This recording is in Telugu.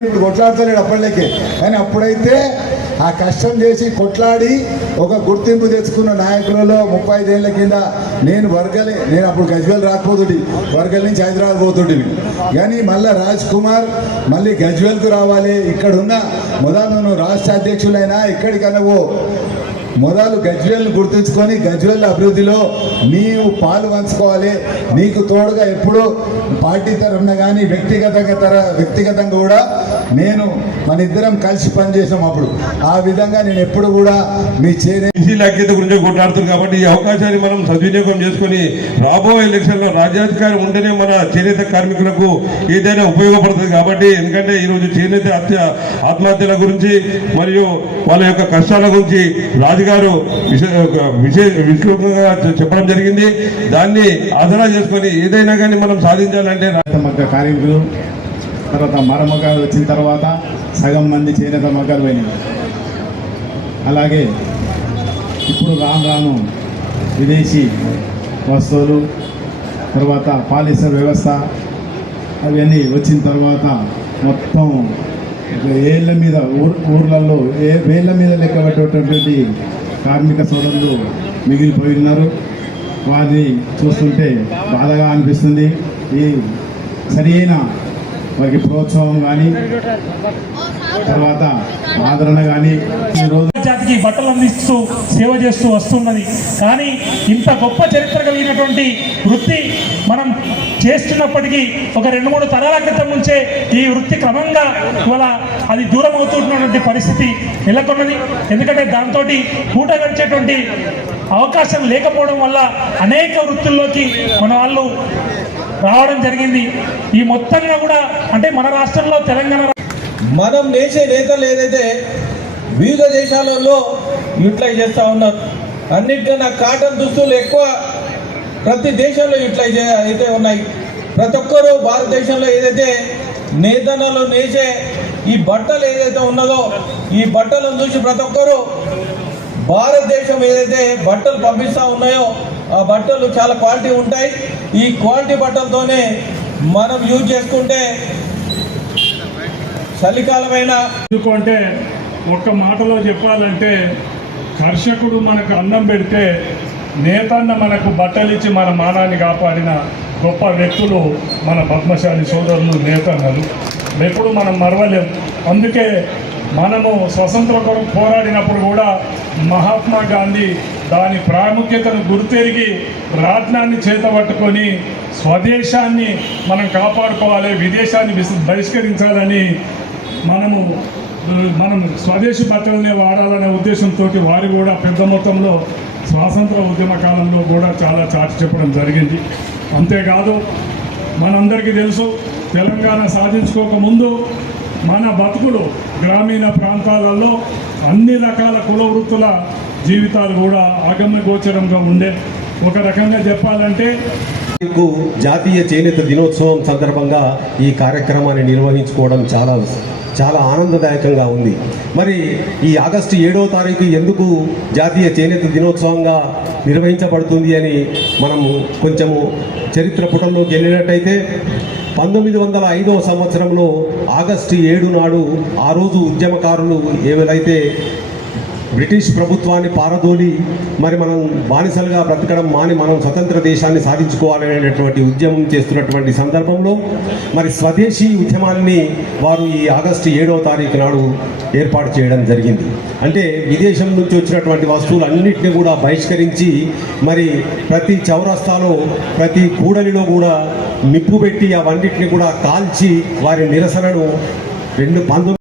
ఇప్పుడు కొట్లాడతలేడు అప్పటికే. కానీ అప్పుడైతే ఆ కష్టం చేసి కొట్లాడి ఒక గుర్తింపు తెచ్చుకున్న నాయకులలో ముప్పై ఐదేళ్ళ కింద నేను వర్గలే నేను అప్పుడు గజ్వేల్ రాకపోతుండి వర్గల నుంచి హైదరాబాద్ పోతుంటివి కానీ మళ్ళీ రాజ్ కుమార్ మళ్ళీ గజ్వేల్కు రావాలి. ఇక్కడున్న మొదలు నువ్వు రాష్ట్ర అధ్యక్షులైనా ఎక్కడికన్నా మొదలు గజ్వేల్ని గుర్తుంచుకొని గజ్వేల్ అభివృద్ధిలో నీవు పాలు పంచుకోవాలి. నీకు తోడుగా ఎప్పుడు పార్టీ తరఫున కానీ వ్యక్తిగతంగా తర వ్యక్తిగతంగా కూడా నేను మన ఇద్దరం కలిసి పనిచేసాం అప్పుడు. ఆ విధంగా నేను ఎప్పుడు కూడా మీ చేరే బీసీల గురించి కొట్లాడుతుంది కాబట్టి ఈ అవకాశాన్ని మనం సద్వినియోగం చేసుకొని రాబోయే ఎలక్షన్లో రాజ్యాధికారం ఉంటేనే మన చేనేత కార్మికులకు ఏదైనా ఉపయోగపడుతుంది కాబట్టి ఎందుకంటే ఈరోజు చేనేత ఆత్మహత్యల గురించి మరియు వాళ్ళ యొక్క కష్టాల గురించి రాజుగారు గారు విశే- విస్తృతంగా చెప్పడం జరిగింది. దాన్ని ఆధార చేసుకొని ఏదైనా కానీ మనం సాధించాలంటే చేనేత మగ్గ కార్మికులు తర్వాత మరమగ్గాలు వచ్చిన తర్వాత సగం మంది చేనేత మగ్గాలు పోయినాయి. అలాగే ఇప్పుడు రాను రాను విదేశీ వస్తువులు తర్వాత పాలిసర్ వ్యవస్థ అవన్నీ వచ్చిన తర్వాత మొత్తం ఏళ్ళ మీద ఊర్ ఊర్లలో ఏ వేళ్ళ మీద లెక్క పెట్టేటటువంటి కార్మిక సోదరులు మిగిలిపోయి ఉన్నారు. వారిని చూస్తుంటే బాధగా అనిపిస్తుంది. ఈ సరైన వారికి ప్రోత్సాహం కానీ తర్వాత ఆదరణ కానీ ఈరోజు జాతికి బట్టలు అందిస్తూ సేవ చేస్తూ వస్తున్నది. కానీ ఇంత గొప్ప చరిత్ర కలిగినటువంటి వృత్తి మనం చేస్తున్నప్పటికీ ఒక రెండు మూడు తరాల క్రితం నుంచే ఈ వృత్తి క్రమంగా ఇవాళ అది దూరం అవుతున్నటువంటి పరిస్థితి నెలకొన్నది. ఎందుకంటే దాంతో పూట గడిచేటువంటి అవకాశం లేకపోవడం వల్ల అనేక వృత్తుల్లోకి మన వాళ్ళు రావడం జరిగింది. ఈ మొత్తంగా కూడా అంటే మన రాష్ట్రంలో తెలంగాణ మనం నేసే నేతలు ఏదైతే వివిధ దేశాలలో యూటిలైజ్ చేస్తూ ఉన్నారు అన్నిటికన్నా కాటన్ దుస్తులు ఎక్కువ ప్రతి దేశంలో యూటిలైజ్ అయితే ఉన్నాయి. ప్రతి ఒక్కరూ భారతదేశంలో ఏదైతే నేతనలో నేసే ఈ బట్టలు ఏదైతే ఉన్నదో ఈ బట్టలను చూసి ప్రతి ఒక్కరూ భారతదేశం ఏదైతే బట్టలు పంపిస్తూ ఉన్నాయో బట్టలు చాలా క్వాలిటీ ఉంటాయి. ఈ క్వాలిటీ బట్టలతోనే మనం యూజ్ చేసుకుంటే చలికాలమైన ఎందుకంటే ఒక్క మాటలో చెప్పాలంటే కర్షకుడు మనకు అన్నం పెడితే నేతన్న మనకు బట్టలిచ్చి మన మానాన్ని కాపాడిన గొప్ప వ్యక్తులు మన పద్మశాలి సోదరులు నేతన్నలు. ఎప్పుడు మనం మరవలేం. అందుకే మనము స్వతంత్ర కొరకు పోరాడినప్పుడు కూడా మహాత్మా గాంధీ దాని ప్రాముఖ్యతను గుర్తెరిగి రాజ్యాన్ని చేతబట్టుకొని స్వదేశాన్ని మనం కాపాడుకోవాలి విదేశాన్ని బహిష్కరించాలని మనము మనం స్వదేశీ బట్టలనే వాడాలనే ఉద్దేశంతో వారు కూడా పెద్ద మొత్తంలో స్వాతంత్ర ఉద్యమ కాలంలో కూడా చాలా చాటి చెప్పడం జరిగింది. అంతేకాదు మనందరికీ తెలుసు తెలంగాణ సాధించుకోకముందు మన బతుకులు గ్రామీణ ప్రాంతాలలో అన్ని రకాల కుల వృత్తుల జీవితాలు కూడా ఆగమ్యగోచరంగా ఉండే ఒక రకంగా చెప్పాలంటే జాతీయ చేనేత దినోత్సవం సందర్భంగా ఈ కార్యక్రమాన్ని నిర్వహించుకోవడం చాలా చాలా ఆనందదాయకంగా ఉంది. మరి ఈ ఆగస్టు ఏడవ తారీఖు ఎందుకు జాతీయ చేనేత దినోత్సవంగా నిర్వహించబడుతుంది అని మనము కొంచెము చరిత్ర పుటంలోకి వెళ్ళినట్టయితే పంతొమ్మిది వందల ఐదవ సంవత్సరంలో ఆగస్టు ఏడు నాడు ఆ రోజు ఉద్యమకారులు ఏవైతే బ్రిటిష్ ప్రభుత్వాన్ని పారదోలి మరి మనం బానిసలుగా బ్రతకడం మాని మనం స్వతంత్ర దేశాన్ని సాధించుకోవాలనేటువంటి ఉద్యమం చేస్తున్నటువంటి సందర్భంలో మరి స్వదేశీ ఉద్యమాన్ని వారు ఈ ఆగస్టు ఏడవ తారీఖు నాడు ఏర్పాటు చేయడం జరిగింది. అంటే విదేశం నుంచి వచ్చినటువంటి వస్తువులు అన్నింటినీ కూడా బహిష్కరించి మరి ప్రతి చౌరస్తాలో ప్రతి కూడలిలో కూడా నిప్పు పెట్టి అవన్నిటిని కూడా కాల్చి వారి నిరసనను రెండు పంతొమ్మిది